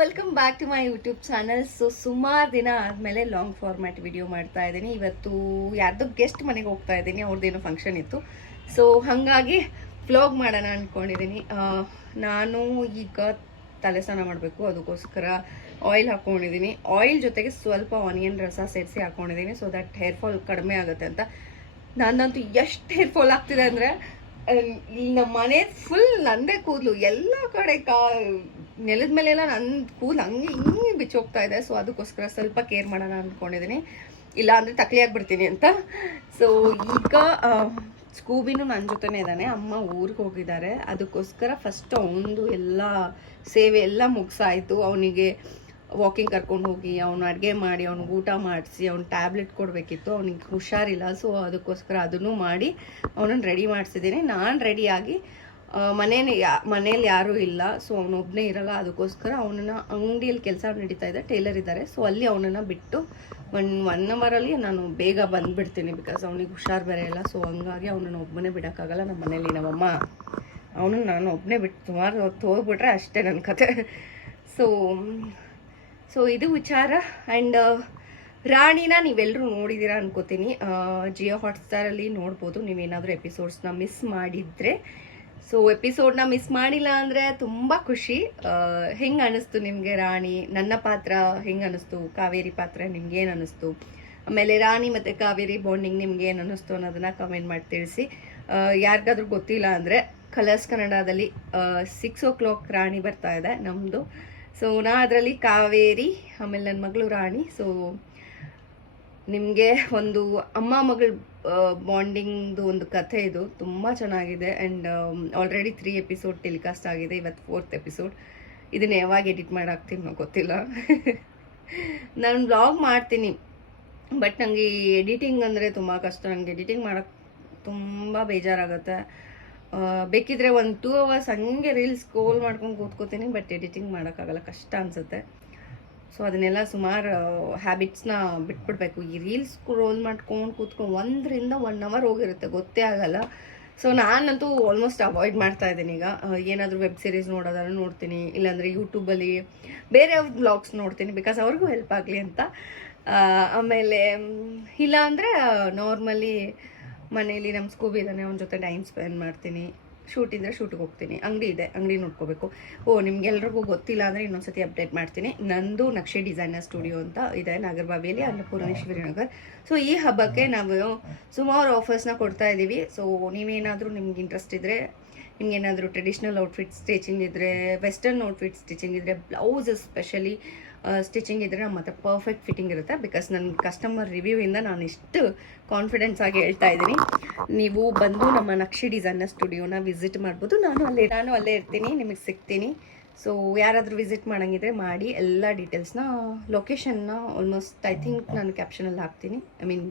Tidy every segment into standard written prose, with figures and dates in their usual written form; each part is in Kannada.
Welcome back to my YouTube channel. ಸುಮಾರು ದಿನ ಆದಮೇಲೆ ಲಾಂಗ್ ಫಾರ್ಮ್ಯಾಟ್ ವಿಡಿಯೋ ಮಾಡ್ತಾ ಇದ್ದೀನಿ. ಇವತ್ತು ಯಾರ್ದೋ ಗೆಸ್ಟ್ ಮನೆಗೆ ಹೋಗ್ತಾ ಇದ್ದೀನಿ, ಅವ್ರದ್ದೇನೋ ಫಂಕ್ಷನ್ ಇತ್ತು. ಸೊ ಹಾಗಾಗಿ ವ್ಲಾಗ್ ಮಾಡೋಣ ಅಂದ್ಕೊಂಡಿದ್ದೀನಿ. ನಾನು ಈಗ ತಲೆ ಸ್ನಾನ ಮಾಡಬೇಕು, ಅದಕ್ಕೋಸ್ಕರ ಆಯಿಲ್ ಹಾಕ್ಕೊಂಡಿದ್ದೀನಿ. ಆಯಿಲ್ ಜೊತೆಗೆ ಸ್ವಲ್ಪ ಆನಿಯನ್ ರಸ ಸೇರಿಸಿ ಹಾಕ್ಕೊಂಡಿದ್ದೀನಿ, ಸೊ ದಟ್ ಹೇರ್ ಫಾಲ್ ಕಡಿಮೆ ಆಗುತ್ತೆ ಅಂತ. ನನ್ನಂತೂ ಎಷ್ಟು ಹೇರ್ ಫಾಲ್ ಆಗ್ತಿದೆ ಅಂದರೆ, ಇಲ್ಲಿ ನಮ್ಮ ಮನೆ ಫುಲ್ ನಂದೇ ಕೂದಲು, ಎಲ್ಲ ಕಡೆ ನೆಲದ ಮೇಲೆಲ್ಲ ನನ್ನ ಕೂದಲು ಹಂಗೆ ಹಿಂಗೆ ಬಿಚ್ಚೋಗ್ತಾ ಇದೆ. ಸೊ ಅದಕ್ಕೋಸ್ಕರ ಸ್ವಲ್ಪ ಕೇರ್ ಮಾಡೋಣ ಅಂದ್ಕೊಂಡಿದ್ದೀನಿ, ಇಲ್ಲ ಅಂದರೆ ತಕ್ಲಿ ಆಗಿಬಿಡ್ತೀನಿ ಅಂತ. ಸೊ ಈಗ ಸ್ಕೂಬಿನೂ ನನ್ನ ಜೊತೆನೇ ಇದ್ದಾನೆ. ಅಮ್ಮ ಊರಿಗೆ ಹೋಗಿದ್ದಾರೆ, ಅದಕ್ಕೋಸ್ಕರ ಫಸ್ಟ್ ಅವನದು ಎಲ್ಲ ಸೇವೆ ಎಲ್ಲ ಮುಗಿಸಾಯಿತು. ಅವನಿಗೆ ವಾಕಿಂಗ್ ಕರ್ಕೊಂಡು ಹೋಗಿ, ಅವನು ಅಡುಗೆ ಮಾಡಿ, ಅವ್ನಿಗೆ ಊಟ ಮಾಡಿಸಿ, ಅವ್ನು ಟ್ಯಾಬ್ಲೆಟ್ ಕೊಡಬೇಕಿತ್ತು. ಅವ್ನಿಗೆ ಹುಷಾರಿಲ್ಲ, ಸೊ ಅದಕ್ಕೋಸ್ಕರ ಅದನ್ನು ಮಾಡಿ ಅವನನ್ನು ರೆಡಿ ಮಾಡಿಸಿದ್ದೀನಿ. ನಾನು ರೆಡಿಯಾಗಿ ಮನೇಲಿ ಯಾರೂ ಇಲ್ಲ, ಸೊ ಅವನೊಬ್ಬನೇ ಇರಲ್ಲ, ಅದಕ್ಕೋಸ್ಕರ ಅವನನ್ನು ಅಂಗಡಿಯಲ್ಲಿ ಕೆಲಸ ನಡೀತಾ ಇದೆ, ಟೈಲರ್ ಇದ್ದಾರೆ. ಸೊ ಅಲ್ಲಿ ಅವನನ್ನು ಬಿಟ್ಟು ಒನ್ ಅವರಲ್ಲಿ ನಾನು ಬೇಗ ಬಂದುಬಿಡ್ತೀನಿ, ಬಿಕಾಸ್ ಅವನಿಗೆ ಹುಷಾರು ಬೇರೆ ಇಲ್ಲ. ಸೊ ಹಂಗಾಗಿ ಅವನನ್ನು ಒಬ್ಬನೇ ಬಿಡೋಕ್ಕಾಗಲ್ಲ. ನಮ್ಮ ಮನೇಲಿ ನಮ್ಮಮ್ಮ ಅವನು ನಾನು ಒಬ್ಬನೇ ಬಿಟ್ಟು ಸುಮಾರು ಹೊತ್ತು ಹೋಗ್ಬಿಟ್ರೆ ಅಷ್ಟೇ ನನ್ನ ಕತೆ. ಸೊ ಇದು ವಿಚಾರ. ಆ್ಯಂಡ್ ರಾಣಿನ ನೀವೆಲ್ಲರೂ ನೋಡಿದ್ದೀರಾ ಅನ್ಕೋತೀನಿ. ಜಿಯೋ ಹಾಟ್ಸ್ಟಾರಲ್ಲಿ ನೋಡ್ಬೋದು, ನೀವೇನಾದರೂ ಎಪಿಸೋಡ್ಸ್ನ ಮಿಸ್ ಮಾಡಿದರೆ. ಸೊ ಎಪಿಸೋಡ್ನ ಮಿಸ್ ಮಾಡಿಲ್ಲ ಅಂದರೆ ತುಂಬ ಖುಷಿ. ಹೆಂಗೆ ಅನ್ನಿಸ್ತು ನಿಮಗೆ ರಾಣಿ, ನನ್ನ ಪಾತ್ರ ಹೆಂಗೆ ಅನ್ನಿಸ್ತು, ಕಾವೇರಿ ಪಾತ್ರ ನಿಮ್ಗೆ ಏನು ಅನ್ನಿಸ್ತು, ಆಮೇಲೆ ರಾಣಿ ಮತ್ತು ಕಾವೇರಿ ಬಾಂಡಿಂಗ್ ನಿಮ್ಗೆ ಏನು ಅನ್ನಿಸ್ತು ಅನ್ನೋದನ್ನು ಕಮೆಂಟ್ ಮಾಡಿ ತಿಳಿಸಿ. ಯಾರಿಗಾದ್ರೂ ಗೊತ್ತಿಲ್ಲ ಅಂದರೆ ಕಲರ್ಸ್ ಕನ್ನಡದಲ್ಲಿ 6 o'clock ರಾಣಿ ಬರ್ತಾ ಇದೆ ನಮ್ಮದು. ಸೊ ನಾ ಅದರಲ್ಲಿ ಕಾವೇರಿ, ಆಮೇಲೆ ನನ್ನ ಮಗಳು ರಾಣಿ. ಸೊ ನಿಮಗೆ ಒಂದು ಅಮ್ಮ ಮಗಳ ಬಾಂಡಿಂಗ್ದು ಒಂದು ಕಥೆ ಇದು, ತುಂಬ ಚೆನ್ನಾಗಿದೆ. ಆ್ಯಂಡ್ ಆಲ್ರೆಡಿ 3 episode ಟೆಲಿಕಾಸ್ಟ್ ಆಗಿದೆ, ಇವತ್ತು 4th episode. ಇದನ್ನು ಯಾವಾಗ ಎಡಿಟ್ ಮಾಡಾಕ್ತೀನೋ ಗೊತ್ತಿಲ್ಲ. ನಾನು ವ್ಲಾಗ್ ಮಾಡ್ತೀನಿ, ಬಟ್ ನನಗೆ ಎಡಿಟಿಂಗ್ ಅಂದರೆ ತುಂಬ ಕಷ್ಟ. ನನಗೆ ಎಡಿಟಿಂಗ್ ಮಾಡೋಕ್ಕೆ ತುಂಬ ಬೇಜಾರಾಗುತ್ತೆ. ಬೇಕಿದ್ರೆ ಒಂದು 2 hours ಹಂಗೆ ರೀಲ್ಸ್ ಸ್ಕ್ರೋಲ್ ಮಾಡ್ಕೊಂಡು ಕೂತ್ಕೋತೀನಿ, ಬಟ್ ಎಡಿಟಿಂಗ್ ಮಾಡೋಕ್ಕಾಗಲ್ಲ, ಕಷ್ಟ ಅನಿಸುತ್ತೆ. ಸೊ ಅದನ್ನೆಲ್ಲ ಸುಮಾರು ಹ್ಯಾಬಿಟ್ಸ್ನ ಬಿಟ್ಬಿಡ್ಬೇಕು. ಈ ರೀಲ್ಸ್ ಸ್ಕ್ರೋಲ್ ಮಾಡ್ಕೊಂಡು ಕೂತ್ಕೊಂಡು 1 hour ಹೋಗಿರುತ್ತೆ, ಗೊತ್ತೇ ಆಗಲ್ಲ. ಸೊ ನಾನಂತೂ ಆಲ್ಮೋಸ್ಟ್ ಅವಾಯ್ಡ್ ಮಾಡ್ತಾ ಇದ್ದೀನಿ ಈಗ. ಏನಾದರೂ ವೆಬ್ ಸೀರೀಸ್ ನೋಡೋದಾದ್ರೂ ನೋಡ್ತೀನಿ, ಇಲ್ಲಾಂದರೆ ಯೂಟ್ಯೂಬಲ್ಲಿ ಬೇರೆಯವ್ರ ವ್ಲಾಗ್ಸ್ ನೋಡ್ತೀನಿ, ಬಿಕಾಸ್ ಅವ್ರಿಗೂ ಹೆಲ್ಪ್ ಆಗಲಿ ಅಂತ. ಆಮೇಲೆ ಇಲ್ಲ ಅಂದರೆ ನಾರ್ಮಲಿ ಮನೇಲಿ ನಮ್ಮ ಸ್ಕೂಬಿ ಇದ್ದಾನೆ, ಅವನ ಜೊತೆ ಟೈಮ್ ಸ್ಪೆಂಡ್ ಮಾಡ್ತೀನಿ. ಶೂಟ್ ಇದ್ದರೆ ಶೂಟಿಗೆ ಹೋಗ್ತೀನಿ, ಅಂಗಡಿ ಇದೆ, ಅಂಗಡಿ ನೋಡ್ಕೋಬೇಕು. ನಿಮ್ಗೆಲ್ರಿಗೂ ಗೊತ್ತಿಲ್ಲ ಅಂದರೆ ಇನ್ನೊಂದ್ಸತಿ ಅಪ್ಡೇಟ್ ಮಾಡ್ತೀನಿ. ನಂದು ನಕ್ಷೆ ಡಿಸೈನರ್ ಸ್ಟುಡಿಯೋ ಅಂತ ಇದೆ ನಾಗರಬಾವಿಯಲ್ಲಿ, ಅನ್ನಪೂರ್ಣೇಶ್ವರಿ ನಗರ್. ಸೊ ಈ ಹಬ್ಬಕ್ಕೆ ನಾವು ಸುಮಾರು ಆಫರ್ಸ್ನ ಕೊಡ್ತಾ ಇದ್ದೀವಿ. ಸೊ ನೀವೇನಾದರೂ ನಿಮ್ಗೆ ಇಂಟ್ರೆಸ್ಟ್ ಇದ್ದರೆ, ನಿಮ್ಗೇನಾದರೂ ಟ್ರೆಡಿಷ್ನಲ್ ಔಟ್ಫಿಟ್ ಸ್ಟಿಚಿಂಗ್ ಇದ್ದರೆ, ವೆಸ್ಟರ್ನ್ ಔಟ್ಫಿಟ್ ಸ್ಟಿಚಿಂಗ್ ಇದ್ದರೆ, ಬ್ಲೌಸ್ ಸ್ಪೆಷಲಿ ಸ್ಟಿಚಿಂಗ್ ಇದ್ದರೆ ನಮ್ಮ ಹತ್ರ ಪರ್ಫೆಕ್ಟ್ ಫಿಟ್ಟಿಂಗ್ ಇರುತ್ತೆ. ಬಿಕಾಸ್ ನನ್ನ ಕಸ್ಟಮರ್ ರಿವ್ಯೂವಿಂದ ನಾನು ಇಷ್ಟು ಕಾನ್ಫಿಡೆನ್ಸ್ ಆಗಿ ಹೇಳ್ತಾ ಇದ್ದೀನಿ. ನೀವು ಬಂದು ನಮ್ಮ ನಕ್ಷೆ ಡಿಸೈನರ್ ಸ್ಟುಡಿಯೋನ ವಿಸಿಟ್ ಮಾಡ್ಬೋದು. ನಾನು ಅಲ್ಲೇ ಇರ್ತೀನಿ, ನಿಮಗೆ ಸಿಗ್ತೀನಿ. ಸೊ ಯಾರಾದರೂ ವಿಸಿಟ್ ಮಾಡೋಂಗಿದ್ರೆ ಮಾಡಿ. ಎಲ್ಲ ಡೀಟೇಲ್ಸ್ನ, ಲೊಕೇಶನ್ನ ಆಲ್ಮೋಸ್ಟ್ ಐ ಥಿಂಕ್ ನಾನು ಕ್ಯಾಪ್ಷನಲ್ಲಿ ಹಾಕ್ತೀನಿ,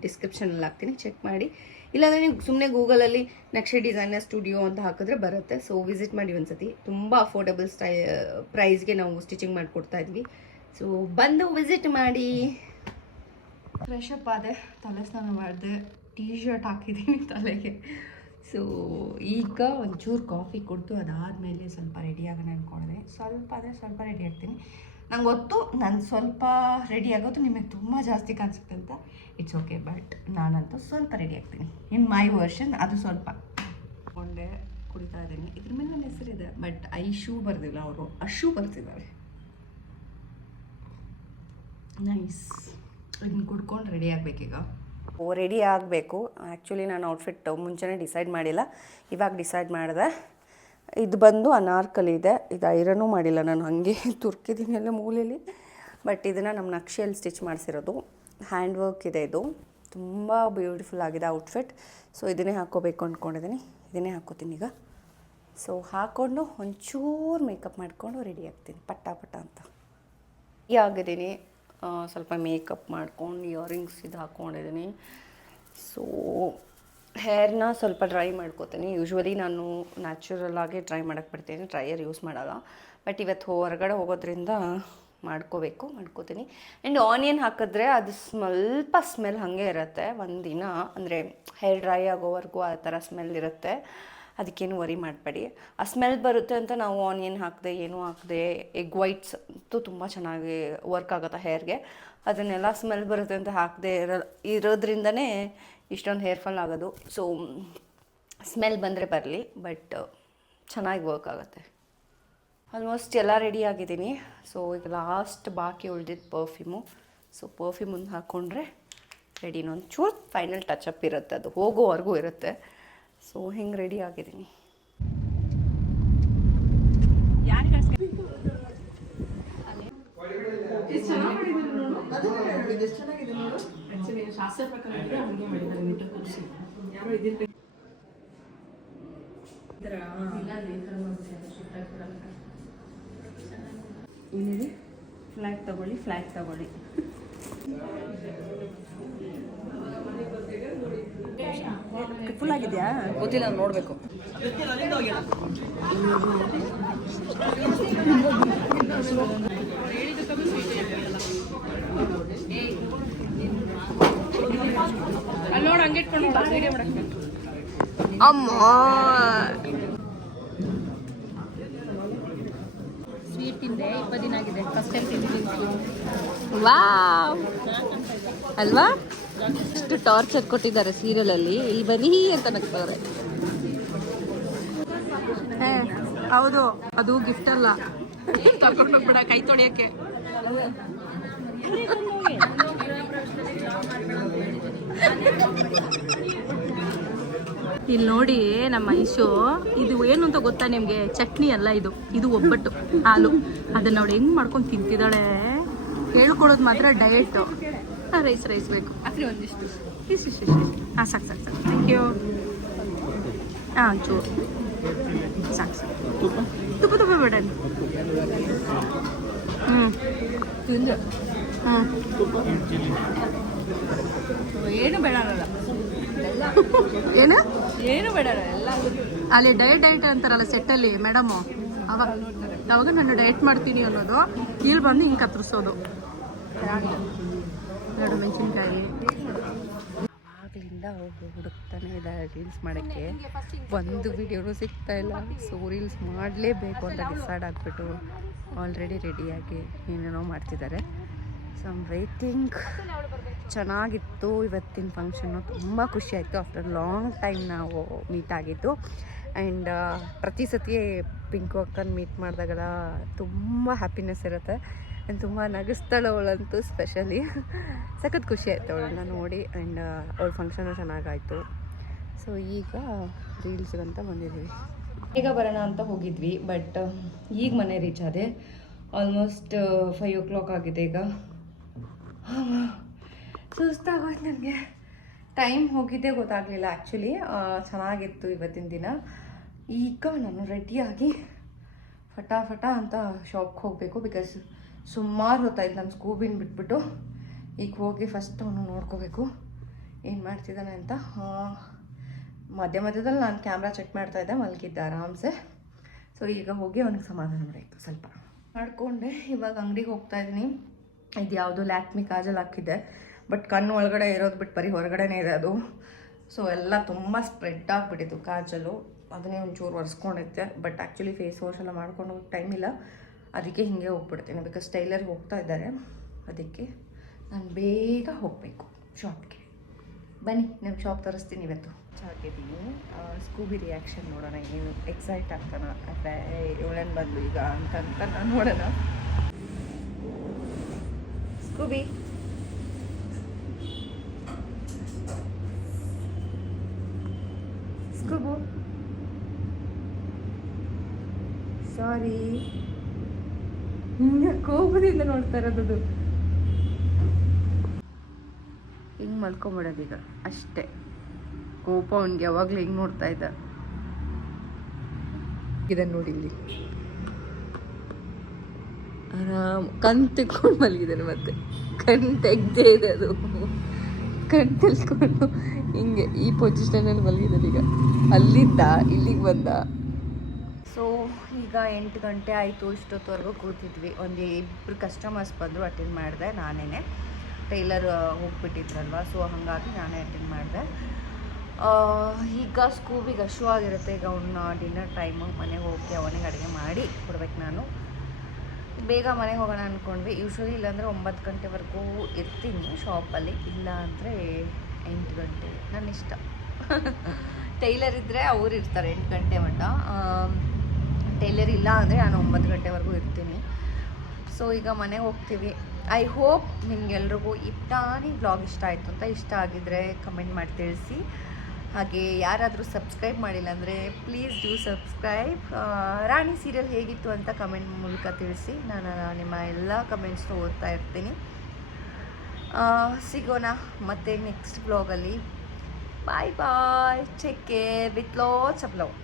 ಡಿಸ್ಕ್ರಿಪ್ಷನಲ್ಲಿ ಹಾಕ್ತೀನಿ, ಚೆಕ್ ಮಾಡಿ. ಇಲ್ಲಾಂದರೆ ನೀವು ಸುಮ್ಮನೆ ಗೂಗಲಲ್ಲಿ ನಕ್ಷೆ ಡಿಸೈನರ್ ಸ್ಟುಡಿಯೋ ಅಂತ ಹಾಕಿದ್ರೆ ಬರುತ್ತೆ. ಸೊ ವಿಸಿಟ್ ಮಾಡಿ ಒಂದ್ಸತಿ. ತುಂಬ ಅಫೋರ್ಡಬಲ್ ಪ್ರೈಸ್ಗೆ ನಾವು ಸ್ಟಿಚಿಂಗ್ ಮಾಡಿಕೊಡ್ತಾ ಇದ್ವಿ. ಸೊ ಬಂದು ವಿಸಿಟ್ ಮಾಡಿ. ಫ್ರೆಶ್ ಅಪ್ ಆದೆ, ತಲೆ ಸ್ನಾನ ಮಾಡಿದೆ, ಟೀ ಶರ್ಟ್ ಹಾಕಿದ್ದೀನಿ ತಲೆಗೆ. ಸೊ ಈಗ ಒಂಚೂರು ಕಾಫಿ ಕುಡಿದು ಅದಾದಮೇಲೆ ಸ್ವಲ್ಪ ರೆಡಿ ಆಗೋಣ ಅಂದ್ಕೊಂಡಿದೆ. ಸ್ವಲ್ಪ ರೆಡಿ ಆಗ್ತೀನಿ. ನಂಗೆ ಗೊತ್ತು ನಾನು ಸ್ವಲ್ಪ ರೆಡಿ ಆಗೋದು ನಿಮಗೆ ತುಂಬ ಜಾಸ್ತಿ ಕಾಣಿಸುತ್ತೆ ಅಂತ. ಇಟ್ಸ್ ಓಕೆ, ಬಟ್ ನಾನಂತೂ ಸ್ವಲ್ಪ ರೆಡಿ ಆಗ್ತೀನಿ ಇನ್ ಮೈ ವರ್ಷನ್. ಅದು ಸ್ವಲ್ಪ ಕೊಂಡೆ ಕುಡಿತಾ ಇದ್ದೀನಿ. ಇದ್ರ ಮೇಲೆ ನನ್ನ ಹೆಸರಿದೆ, ಬಟ್ ಐಶೂ ಬರ್ದಿಲ್ಲ, ಅವರು ಅಶು ಬರ್ತಿದ್ದಾರೆ. ನೈಸ್. ಇದನ್ನ ಕುಡ್ಕೊಂಡು ರೆಡಿ ಆಗಬೇಕೀಗ. ರೆಡಿ ಆಗಬೇಕು. ಆ್ಯಕ್ಚುಲಿ ನಾನು ಔಟ್ಫಿಟ್ ಮುಂಚೆನೇ ಡಿಸೈಡ್ ಮಾಡಿಲ್ಲ, ಇವಾಗ ಡಿಸೈಡ್ ಮಾಡಿದೆ. ಇದು ಬಂದು ಅನಾರ್ಕಲಿ ಇದೆ, ಇದು ಐರನ್ನೂ ಮಾಡಿಲ್ಲ, ನಾನು ಹಾಗೆ ತುರ್ಕಿದ್ದೀನಿ ಎಲ್ಲ ಮೂಲೆಯಲ್ಲಿ. ಬಟ್ ಇದನ್ನು ನಮ್ಮ ನಕ್ಷೆಯಲ್ಲಿ ಸ್ಟಿಚ್ ಮಾಡಿಸಿರೋದು, ಹ್ಯಾಂಡ್ ವರ್ಕ್ ಇದೆ. ಇದು ತುಂಬ ಬ್ಯೂಟಿಫುಲ್ ಆಗಿದೆ ಔಟ್ಫಿಟ್. ಸೊ ಇದನ್ನೇ ಹಾಕ್ಕೋಬೇಕು ಅಂದ್ಕೊಂಡಿದ್ದೀನಿ, ಇದನ್ನೇ ಹಾಕ್ಕೋತೀನಿ ಈಗ. ಸೊ ಹಾಕ್ಕೊಂಡು ಒಂಚೂರು ಮೇಕಪ್ ಮಾಡಿಕೊಂಡು ರೆಡಿ ಆಗ್ತೀನಿ ಪಟ್ಟ ಅಂತ. ಈ ಆಗಿದ್ದೀನಿ, ಸ್ವಲ್ಪ ಮೇಕಪ್ ಮಾಡ್ಕೊಂಡು ಇಯರಿಂಗ್ಸ್ ಇದು ಹಾಕ್ಕೊಂಡಿದ್ದೀನಿ. ಸೊ ಹೇರ್ನ ಸ್ವಲ್ಪ ಡ್ರೈ ಮಾಡ್ಕೋತೀನಿ. ಯೂಶ್ವಲಿ ನಾನು ನ್ಯಾಚುರಲ್ ಆಗಿ ಡ್ರೈ ಮಾಡೋಕ್ಕೆ ಬಿಡ್ತೀನಿ, ಡ್ರೈಯರ್ ಯೂಸ್ ಮಾಡಲ್ಲ. ಬಟ್ ಇವತ್ತು ಹೊರಗಡೆ ಹೋಗೋದ್ರಿಂದ ಮಾಡ್ಕೋತೀನಿ. ಆ್ಯಂಡ್ ಆನಿಯನ್ ಹಾಕಿದ್ರೆ ಅದು ಸ್ವಲ್ಪ ಸ್ಮೆಲ್ ಹಾಗೆ ಇರುತ್ತೆ ಒಂದಿನ, ಅಂದರೆ ಹೇರ್ ಡ್ರೈ ಆಗೋವರೆಗೂ ಆ ಥರ ಸ್ಮೆಲ್ ಇರುತ್ತೆ. ಅದಕ್ಕೇನು ವರಿ ಮಾಡಬೇಡಿ. ಆ ಸ್ಮೆಲ್ ಬರುತ್ತೆ ಅಂತ ನಾವು ಆನಿಯನ್ ಹಾಕಿದೆ ಏನೂ ಹಾಕಿದೆ ಎಗ್ ವೈಟ್ಸ್ ಅಂತೂ ತುಂಬ ಚೆನ್ನಾಗಿ ವರ್ಕ್ ಆಗುತ್ತೆ ಹೇರ್ಗೆ. ಅದನ್ನೆಲ್ಲ ಸ್ಮೆಲ್ ಬರುತ್ತೆ ಅಂತ ಹಾಕದೆ ಇರೋದ್ರಿಂದನೇ ಇಷ್ಟೊಂದು ಹೇರ್ ಫಾಲ್ ಆಗೋದು. ಸೊ ಸ್ಮೆಲ್ ಬಂದರೆ ಬರಲಿ, ಬಟ್ ಚೆನ್ನಾಗಿ ವರ್ಕ್ ಆಗುತ್ತೆ. ಆಲ್ಮೋಸ್ಟ್ ಎಲ್ಲ ರೆಡಿ ಆಗಿದ್ದೀನಿ. ಸೊ ಈಗ ಲಾಸ್ಟ್ ಬಾಕಿ ಉಳಿದಿದ್ದು ಪರ್ಫ್ಯೂಮು. ಸೊ ಪರ್ಫ್ಯೂಮನ್ನು ಹಾಕ್ಕೊಂಡ್ರೆ ರೆಡಿ. ಇನ್ನೊಂದು ಚೂರು ಫೈನಲ್ ಟಚಪ್ ಇರುತ್ತೆ, ಅದು ಹೋಗೋವರೆಗೂ ಇರುತ್ತೆ. ಸೊ ಹಿಂಗೆ ರೆಡಿ ಆಗಿದ್ದೀನಿ. ಶಾಸ್ತ್ರ ಪ್ರಕಾರ ಹಂಗೆ ಮಾಡಿದ್ದಾರೆ, ನೀಟ ಕೂರಿಸಿ ಯಾರೋ ಇದಿರ್ಬೇಕು. ಏನಿದೆ ಫ್ಲ್ಯಾಗ್ ತಗೊಳ್ಳಿ. ಫುಲ್ ಆಗಿದೆಯಾ ಗೊತ್ತಿಲ್ಲ, ನೋಡಬೇಕು. ಅಲ್ಲಿ ನೋಡಿ ಹಂಗೆ ಇಟ್ಕೊಂಡು ವಿಡಿಯೋ ಮಾಡಕ್ಕೆ. ಅಮ್ಮ ಸ್ವೀಟ್ ತಿಂದೆ 20 ದಿನ ಆಗಿದೆ, ಫಸ್ಟ್ ಟೈಮ್ ತಿಂದಿದ್ದೀನಿ. ವಾವ್ ಅಲ್ವಾ, ಇಷ್ಟು ಟಾರ್ಚರ್ ಕೊಟ್ಟಿದ್ದಾರೆ ಸೀರಿಯಲಲ್ಲಿ, ಇಲ್ಲಿ ಬರೀ ಅಂತ ನಗ್ತವ್ರೆ. ಹೌದು, ಅದು ಗಿಫ್ಟ್ ಅಲ್ಲ, ಕರ್ಕೊಂಡು ಹೋಗ್ಬೇಡ ಕೈ ತೊಳೆಯಕ್ಕೆ. ಇಲ್ಲಿ ನೋಡಿ ನಮ್ಮ ಐಶು, ಇದು ಏನು ಅಂತ ಗೊತ್ತಾ ನಿಮಗೆ? ಚಟ್ನಿ ಅಲ್ಲ ಇದು ಒಬ್ಬಟ್ಟು ಹಾಲು. ಅದನ್ನ ಅವಳು ಹೆಂಗ್ ಮಾಡ್ಕೊಂಡು ತಿಂತಿದ್ದಾಳೆ. ಹೇಳ್ಕೊಡೋದು ಮಾತ್ರ ಡಯಟ್. ರೈಸ್ ಬೇಕು ಒಂದಿಷ್ಟು. ಹಾಂ ಸಾಕು ಥ್ಯಾಂಕ್ ಯು. ಹಾಂ ಚೂರು ಸಾಕು. ತುಪ್ಪ ಬೇಡ. ಏನು ಬೇಡ ಏನು ಬೇಡ ಎಲ್ಲ ಅಲ್ಲಿ ಡಯಟ್ ಅಂತಾರಲ್ಲ ಸೆಟ್ಟಲ್ಲಿ ಮೇಡಮು, ಅವಾಗ ನಾನು ಡಯಟ್ ಮಾಡ್ತೀನಿ ಅನ್ನೋದು, ಇಲ್ಲಿ ಬಂದು ಹಿಂಗೆ ಕತ್ತರಿಸೋದು. ಎರಡು ಮೆಣಸಿನ್ಕಾಯಿ ಆಗ್ಲಿಂದ ಹುಡುಕ್ತಾನೆ ಇದ್ದಾರೆ ರೀಲ್ಸ್ ಮಾಡೋಕ್ಕೆ, ಒಂದು ವಿಡಿಯೋನು ಸಿಗ್ತಾ ಇಲ್ಲ. ಸೊ ರೀಲ್ಸ್ ಮಾಡಲೇಬೇಕು ಅಂತ ಡಿಸೈಡ್ ಆಗಿಬಿಟ್ಟು ಆಲ್ರೆಡಿ ರೆಡಿಯಾಗಿ ಏನೇನೋ ಮಾಡ್ತಿದ್ದಾರೆ. So I'm waiting. ಚೆನ್ನಾಗಿತ್ತು ಇವತ್ತಿನ ಫಂಕ್ಷನ್ನು, ತುಂಬ ಖುಷಿಯಾಯಿತು. ಆಫ್ಟರ್ ಲಾಂಗ್ ಟೈಮ್ ನಾವು ಮೀಟ್ ಆಗಿದ್ದು. ಆ್ಯಂಡ್ ಪ್ರತಿ ಸತಿ ಪಿಂಕು ಅಕ್ಕನ ಮೀಟ್ ಮಾಡಿದಾಗೆಲ್ಲ ತುಂಬ ಹ್ಯಾಪಿನೆಸ್ ಇರುತ್ತೆ. ಆ್ಯಂಡ್ ತುಂಬ ನಗಿಸ್ತಾಳೆ ಅವಳಂತೂ, ಸ್ಪೆಷಲಿ ಸಖತ್ ಖುಷಿ ಆಯಿತು ಅವಳನ್ನ ನೋಡಿ. ಆ್ಯಂಡ್ ಅವಳ ಫಂಕ್ಷನು ಚೆನ್ನಾಗಾಯಿತು. ಸೊ ಈಗ ರೀಲ್ಸ್ಗಂತ ಬಂದಿದ್ದೀವಿ. ಈಗ ಬರೋಣ ಅಂತ ಹೋಗಿದ್ವಿ, ಬಟ್ ಈಗ ಮನೆ ರೀಚ್ ಆದೆ. ಆಲ್ಮೋಸ್ಟ್ 5 o'clock ಆಗಿದೆ ಈಗ. ಸುಸ್ತಾಗೋಯ್ತು ನನಗೆ. ಟೈಮ್ ಹೋಗಿದ್ದೇ ಗೊತ್ತಾಗಲಿಲ್ಲ ಆ್ಯಕ್ಚುಲಿ. ಚೆನ್ನಾಗಿತ್ತು ಇವತ್ತಿನ ದಿನ. ಈಗ ನಾನು ರೆಡಿಯಾಗಿ ಫಟಾಫಟ ಅಂತ ಶಾಪ್ಗೆ ಹೋಗಬೇಕು. ಬಿಕಾಸ್ ಸುಮಾರು ಹೊತ್ತಾಯ್ತು ನಾನು ಸ್ಕೂಬಿನ ಬಿಟ್ಬಿಟ್ಟು. ಈಗ ಹೋಗಿ ಫಸ್ಟ್ ಅವನು ನೋಡ್ಕೋಬೇಕು ಏನು ಮಾಡ್ತಿದ್ದಾನೆ ಅಂತ. ಮಧ್ಯದಲ್ಲಿ ನಾನು ಕ್ಯಾಮ್ರಾ ಚೆಕ್ ಮಾಡ್ತಾಯಿದ್ದೆ, ಮಲಗಿದ್ದೆ ಆರಾಮ್ಸೆ. ಸೊ ಈಗ ಹೋಗಿ ಅವನಿಗೆ ಸಮಾಧಾನ ಮಾಡಾಯಿತು ಸ್ವಲ್ಪ ಮಾಡಿಕೊಂಡೆ. ಇವಾಗ ಅಂಗಡಿಗೆ ಹೋಗ್ತಾಯಿದ್ದೀನಿ. ಇದು ಯಾವುದು ಲ್ಯಾಕ್ಮಿ ಕಾಜಲ್ ಹಾಕಿದ್ದೆ, ಬಟ್ ಕಣ್ಣು ಒಳಗಡೆ ಇರೋದು ಬಿಟ್ಟು ಬರೀ ಹೊರಗಡೆನೇ ಇದೆ ಅದು. ಸೊ ಎಲ್ಲ ತುಂಬ ಸ್ಪ್ರೆಡ್ ಆಗಿಬಿಟ್ಟಿತ್ತು ಕಾಜಲು. ಅದನ್ನೇ ಒಂಚೂರು ಒರೆಸ್ಕೊಂಡಿದ್ದೆ. ಬಟ್ ಆ್ಯಕ್ಚುಲಿ ಫೇಸ್ ವಾಶ್ ಎಲ್ಲ ಮಾಡ್ಕೊಂಡು ಹೋಗಿ ಟೈಮ್ ಇಲ್ಲ, ಅದಕ್ಕೆ ಹೀಗೆ ಹೋಗ್ಬಿಡ್ತೀನಿ. ಬಿಕಾಸ್ ಟೈಲರ್ಗೆ ಹೋಗ್ತಾ ಇದ್ದಾರೆ, ಅದಕ್ಕೆ ನಾನು ಬೇಗ ಹೋಗಬೇಕು ಶಾಪ್ಗೆ. ಬನ್ನಿ ನಿಮ್ಮ ಶಾಪ್ ತರಿಸ್ತೀನಿ ಇವತ್ತು. ಚೆನ್ನಾಗಿದ್ದೀನಿ. ಸ್ಕೂಬಿ ರಿಯಾಕ್ಷನ್ ನೋಡೋಣ, ಏನು ಎಕ್ಸೈಟ್ ಆಗ್ತಾನ ಅಥವಾ ಇವಳೇನು ಬಂದು ಈಗ ಅಂತ ನಾನು ನೋಡೋಣ. ಸ್ಕೂಬಿ ಸ್ಕೂಬು ಸಾರಿ, ಹಿಂಗೆ ಕೋಪದಿಂದ ನೋಡ್ತಾ ಇರೋದು. ಹಿಂಗೆ ಮಲ್ಕೊಂಬಿಡೋದೀಗ ಅಷ್ಟೇ. ಕೋಪ ಅವನಿಗೆ ಯಾವಾಗಲೂ ಹಿಂಗೆ ನೋಡ್ತಾ ಇದ್ದ. ಇದನ್ನು ನೋಡಿ ಇಲ್ಲಿ ಆರಾಮ್ ಕಣ್ ತೆಕ್ಕೊಂಡು ಮಲಗಿದ್ದಾನೆ. ಮತ್ತೆ ಕಣ್ ತೆಗ್ದೇ ಇದೆ ಅದು. ಕಣ್ ತೆಲ್ಕೊಂಡು ಹಿಂಗೆ ಈ ಪೊಸಿಷನಲ್ಲಿ ಮಲಗಿದ್ದಾನೆ. ಈಗ ಅಲ್ಲಿಂದ ಇಲ್ಲಿಗೆ ಬಂದ. ಸೊ ಈಗ 8 ಗಂಟೆ ಆಯಿತು. ಇಷ್ಟೊತ್ತವರೆಗೂ ಕೂತಿದ್ವಿ. ಒಂದು 2 ಕಸ್ಟಮರ್ಸ್ ಬಂದರು, ಅಟೆಂಡ್ ಮಾಡಿದೆ ನಾನೇ. ಟೈಲರ್ ಹೋಗ್ಬಿಟ್ಟಿದ್ರಲ್ವ, ಸೊ ಹಾಗಾಗಿ ನಾನೇ ಅಟೆಂಡ್ ಮಾಡಿದೆ. ಈಗ ಸ್ಕೂಬಿಗೆ ಹಶುವಾಗಿರುತ್ತೆ. ಈಗ ಅವನ್ನ ಡಿನ್ನರ್ ಟೈಮು ಮನೆಗೆ ಹೋಗಿ ಅವನಿಗೆ ಅಡುಗೆ ಮಾಡಿ ಕೊಡ್ಬೇಕು. ನಾನು ಬೇಗ ಮನೆಗೆ ಹೋಗೋಣ ಅಂದ್ಕೊಂಡ್ವಿ. ಯೂಶ್ವಲಿ ಇಲ್ಲಾಂದರೆ 9 ಗಂಟೆವರೆಗೂ ಇರ್ತೀನಿ ಶಾಪಲ್ಲಿ, ಇಲ್ಲ ಅಂದರೆ 8 ಗಂಟೆ ನನ್ನ ಇಷ್ಟ. ಟೈಲರ್ ಇದ್ದರೆ ಅವ್ರು ಇರ್ತಾರೆ 8 ಗಂಟೆ ಮಟ್ಟ. ಟೈಲರ್ ಇಲ್ಲ ಅಂದರೆ ನಾನು 9 ಗಂಟೆವರೆಗೂ ಇರ್ತೀನಿ. ಸೊ ಈಗ ಮನೆಗೆ ಹೋಗ್ತೀವಿ. ಐ ಹೋಪ್ ನಿಮ್ಗೆಲ್ರಿಗೂ ಈ ಪುಟಾಣಿ ಬ್ಲಾಗ್ ಇಷ್ಟ ಆಯಿತು ಅಂತ. ಇಷ್ಟ ಆಗಿದ್ದರೆ ಕಮೆಂಟ್ ಮಾಡಿ ತಿಳಿಸಿ. ಹಾಗೆ ಯಾರಾದರೂ ಸಬ್ಸ್ಕ್ರೈಬ್ ಮಾಡಿಲ್ಲ ಅಂದರೆ please do subscribe. Rani serial ಹೇಗಿತ್ತು ಅಂತ ಕಮೆಂಟ್ ಮೂಲಕ ತಿಳಿಸಿ. ನಾನು ನಿಮ್ಮ ಎಲ್ಲ ಕಮೆಂಟ್ಸ್ನು ಓದ್ತಾ ಇರ್ತೀನಿ. ಸಿಗೋಣ ಮತ್ತೆ ನೆಕ್ಸ್ಟ್ ಬ್ಲಾಗಲ್ಲಿ. Bye bye, take care with lots of love.